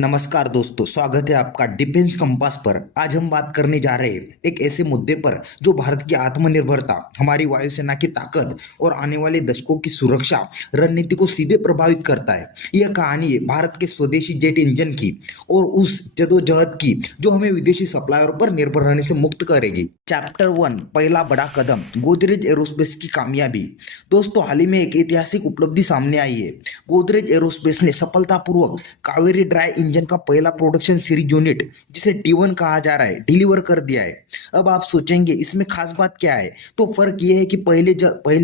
नमस्कार दोस्तों, स्वागत है आपका डिफेंस कंपास पर। आज हम बात करने जा रहे हैं एक ऐसे मुद्दे पर जो भारत की आत्मनिर्भरता, हमारी वायुसेना की ताकत और आने वाले दशकों की सुरक्षा रणनीति को सीधे प्रभावित करता है। यह कहानी है भारत के स्वदेशी जेट इंजन की और उस जदोजहद की जो हमें विदेशी सप्लायर पर निर्भर रहने से मुक्त करेगी। चैप्टर 1, पहला बड़ा कदम, गोदरेज एरोस्पेस की कामयाबी। दोस्तों, हाल ही में एक ऐतिहासिक उपलब्धि सामने आई है। गोदरेज एरोस्पेस ने सफलतापूर्वक कावेरी ड्राई इंजन का पहला प्रोडक्शन सीरीज यूनिट, जिसे D1 कहा जा रहा है, डिलीवर कर दिया है। अब आप सोचेंगे इसमें खास बात क्या है? तो फर्क यह है कि पहले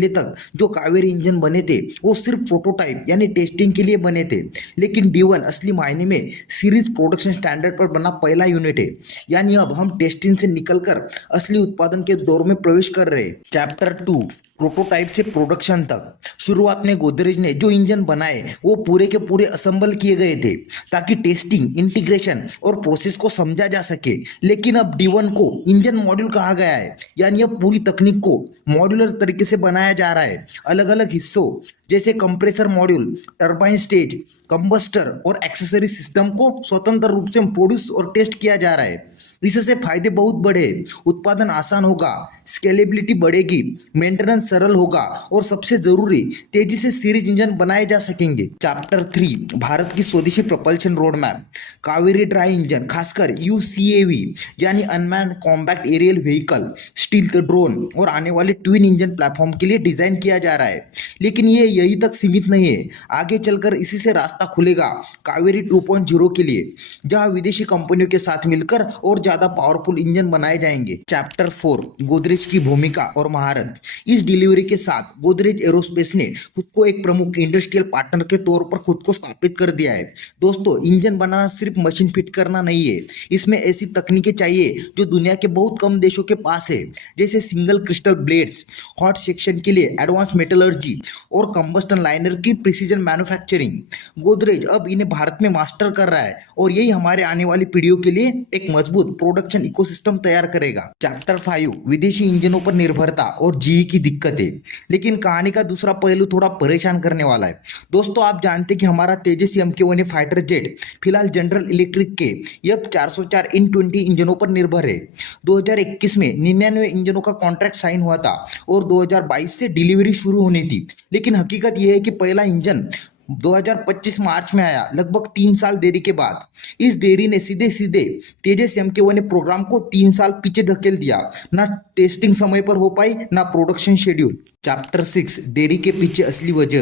तक जो कावेरी इंजन बने थे वो सिर्फ प्रोटोटाइप यानी टेस्टिंग के लिए बने थे, लेकिन D1 असली मायने में सीरीज प्रोडक्शन स्टैंडर्ड पर बना पहला यूनिट है। यानी अब हम टेस्टिंग से निकलकर असली उत्पादन के दौर में प्रवेश कर रहे हैं। चैप्टर 2, प्रोटोटाइप से प्रोडक्शन तक। शुरुआत में गोदरेज ने जो इंजन बनाए वो पूरे के पूरे असेंबल किए गए थे ताकि टेस्टिंग, इंटीग्रेशन और प्रोसेस को समझा जा सके। लेकिन अब D1 को इंजन मॉड्यूल कहा गया है, यानी अब पूरी तकनीक को मॉड्यूलर तरीके से बनाया जा रहा है। अलग अलग हिस्सों जैसे compressor module, turbine stage, combustor और एक्सेसरी सिस्टम को स्वतंत्र रूप से प्रोड्यूस और टेस्ट किया जा रहा है। इससे फायदे बहुत बड़े, उत्पादन आसान होगा, स्केलेबिलिटी बढ़ेगी, मेंटेनेंस सरल होगा और सबसे जरूरी, तेजी से सीरीज इंजन बनाए जा सकेंगे। चैप्टर 3, भारत की स्वदेशी propulsion road map. Kaveri dry engine खासकर UCAV यानी unmanned combat aerial vehicle, stealth drone और आने वाले ट्विन इंजन प्लेटफॉर्म के लिए डिजाइन किया जा रहा है। लेकिन ये यही तक सीमित नहीं है, आगे चलकर इसी से रास्ता खुलेगा कावेरी 2.0 के लिए, जहां विदेशी कंपनियों के साथ मिलकर और ज्यादा पावरफुल इंजन बनाए जाएंगे। चैप्टर 4, गोदरेज की भूमिका और महारत। इस डिलीवरी के साथ गोदरेज एरोस्पेस ने खुद को एक प्रमुख इंडस्ट्रियल पार्टनर के तौर पर खुद को स्थापित कर दिया है। दोस्तों, इंजन बनाना सिर्फ मशीन फिट करना नहीं है, इसमें ऐसी तकनीकें चाहिए जो दुनिया के बहुत कम देशों के पास है, जैसे single crystal blades, hot section के लिए एडवांस मेटलर्जी और कंबस्टन लाइनर की प्रिसीजन मैन्युफैक्चरिंग। गोदरेज अब इन्हें भारत में मास्टर कर रहा है और यही हमारे आने वाली पीढ़ियों के लिए एक मजबूत प्रोडक्शन इकोसिस्टम तैयार करेगा। चैप्टर 5, विदेशी इंजनों पर निर्भरता और जीई की दिक्कतें। लेकिन कहानी का दूसरा पहलू थोड़ा परेशान करने वाला है। दोस्तों, आप जानते हैं कि हमारा तेजस MK1 फाइटर जेट फिलहाल जनरल इलेक्ट्रिक के F404 इन 20 इंजनों पर निर्भर है। 2021 में 99 इंजनों का कॉन्ट्रैक्ट साइन हुआ था और 2022 से डिलीवरी शुरू होनी थी। लेकिन हकीकत यह है कि पहला इंजन 2025 मार्च में आया, लगभग 3 साल देरी के बाद। इस देरी ने सीधे सीधे तेजस MK1 प्रोग्राम को 3 साल पीछे धकेल दिया। ना टेस्टिंग समय पर हो पाई, ना प्रोडक्शन शेड्यूल। चैप्टर 6, देरी के पीछे असली वजह।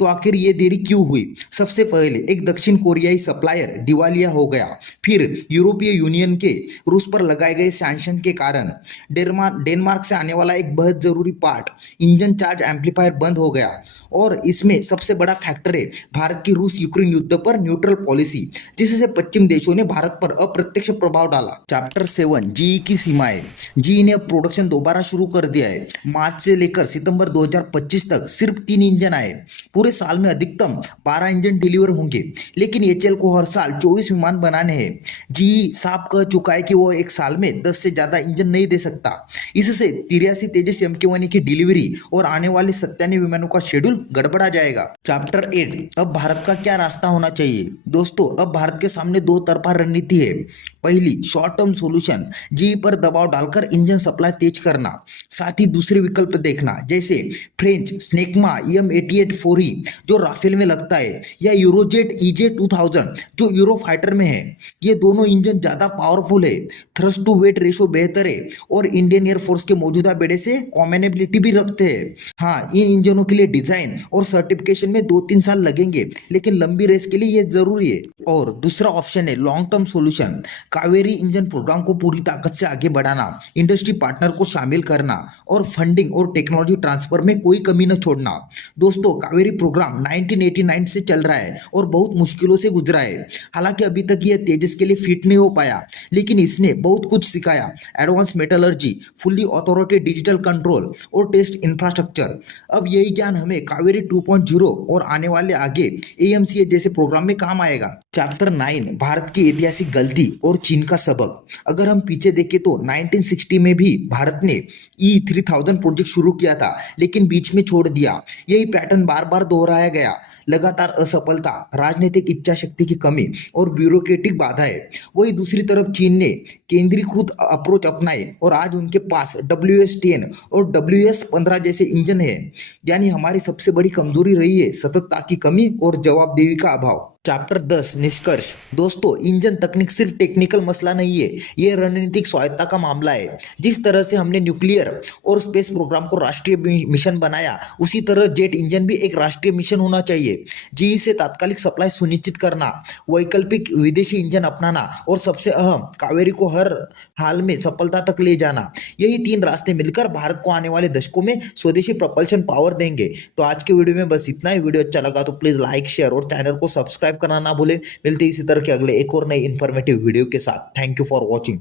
तो आखिर ये देरी क्यों हुई? सबसे पहले एक दक्षिण कोरियाई सप्लायर दिवालिया हो गया, फिर यूरोपीय यूनियन के रूस पर लगाए गए सैंक्शन के कारण डेनमार्क से आने वाला एक बहुत जरूरी पार्ट, इंजन चार्ज एम्पलीफायर, बंद हो गया। और इसमें सबसे बड़ा फैक्टर है भारत की रूस यूक्रेन युद्ध पर न्यूट्रल पॉलिसी, जिससे पश्चिम देशों ने भारत पर अप्रत्यक्ष प्रभाव डाला। चैप्टर 7, जीई की सीमाएं। जीई ने अब प्रोडक्शन दोबारा शुरू कर दिया है। मार्च से लेकर सितंबर 2025 तक सिर्फ 3 इंजन आए। पूरे साल में अधिकतम 12 इंजन डिलीवर होंगे, लेकिन HAL को हर साल 24 विमान बनाने हैं। जीई साफ कह चुका है कि वो एक साल में 10 से ज्यादा इंजन नहीं दे सकता। इससे 83 तेजस MK1 की डिलीवरी और आने वाले 97 विमानों का शेड्यूल गड़बड़ा जाएगा। चैप्टर 8, अब भारत का क्या रास्ता होना चाहिए? दोस्तों, अब भारत के सामने दो तरफा रणनीति है। पहली, शॉर्ट टर्म सॉल्यूशन, जीई पर दबाव डालकर इंजन सप्लाई तेज करना, साथ ही दूसरे विकल्प देखना, जैसे फ्रेंच स्नेकमा EM88-4E जो राफेल में लगता है, या यूरोजेट EJ2000 जो यूरो फाइटर में है। ये दोनों इंजन ज्यादा पावरफुल है, थ्रस्ट टू वेट रेशो बेहतर है और इंडियन एयरफोर्स के मौजूदा बेड़े से कॉम्पेटिबिलिटी भी रखते हैं। हाँ, इन इंजनों के लिए डिजाइन और सर्टिफिकेशन में 2-3 साल लगेंगे, लेकिन लंबी रेस के लिए ये जरूरी है। और दूसरा ऑप्शन है long term solution, Kaveri engine programme को पूरी ताकत से आगे बढ़ाना, इंडस्ट्री पार्टनर को शामिल करना और फंडिंग और टेक्नोलॉजी ट्रांसफर में कोई कमी न छोड़ना। दोस्तों, कावेरी प्रोग्राम 1989 से चल रहा है और बहुत मुश्किलों से गुजरा है। हालांकि अभी तक यह तेजस के लिए फिट नहीं हो पाया, लेकिन इसने बहुत कुछ सिखाया। Advance metallurgy, fully authority digital control और टेस्ट इंफ्रास्ट्रक्चर। अब यही ज्ञान हमें कावेरी 2.0 और आने वाले आगे AMCA जैसे प्रोग्राम में काम आएगा। चैप्टर 9, भारत की ऐतिहासिक गलती और चीन का सबक। अगर हम पीछे देखें तो 1960 में भी भारत ने E3000 प्रोजेक्ट शुरू किया था, लेकिन बीच में छोड़ दिया। यही पैटर्न बार बार दोहराया गया। लगातार असफलता, राजनीतिक इच्छा शक्ति की कमी और ब्यूरोक्रेटिक बाधाएं। वही दूसरी तरफ चीन ने केंद्रीकृत अप्रोच अपनाए और आज उनके पास WS-10 और WS-15 जैसे इंजन है। यानी हमारी सबसे बड़ी कमजोरी रही है सततता की कमी और जवाबदेही का अभाव। चैप्टर 10 निष्कर्ष। दोस्तों, इंजन तकनीक सिर्फ टेक्निकल मसला नहीं है, ये रणनीतिक स्वायत्ता का मामला है। जिस तरह से हमने न्यूक्लियर और स्पेस प्रोग्राम को राष्ट्रीय मिशन बनाया, उसी तरह जेट इंजन भी एक राष्ट्रीय मिशन होना चाहिए। जीई से तात्कालिक सप्लाई सुनिश्चित करना, वैकल्पिक विदेशी इंजन अपनाना और सबसे अहम कावेरी को हर हाल में सफलता तक ले जाना, यही 3 रास्ते मिलकर भारत को आने वाले दशकों में स्वदेशी प्रपल्शन पावर देंगे। तो आज के वीडियो में बस इतना ही। वीडियो अच्छा लगा तो प्लीज लाइक, शेयर और चैनल को सब्सक्राइब करना ना भूलें। मिलते हैं इसी तरह के अगले एक और नई इन्फॉर्मेटिव वीडियो के साथ। Thank you for watching.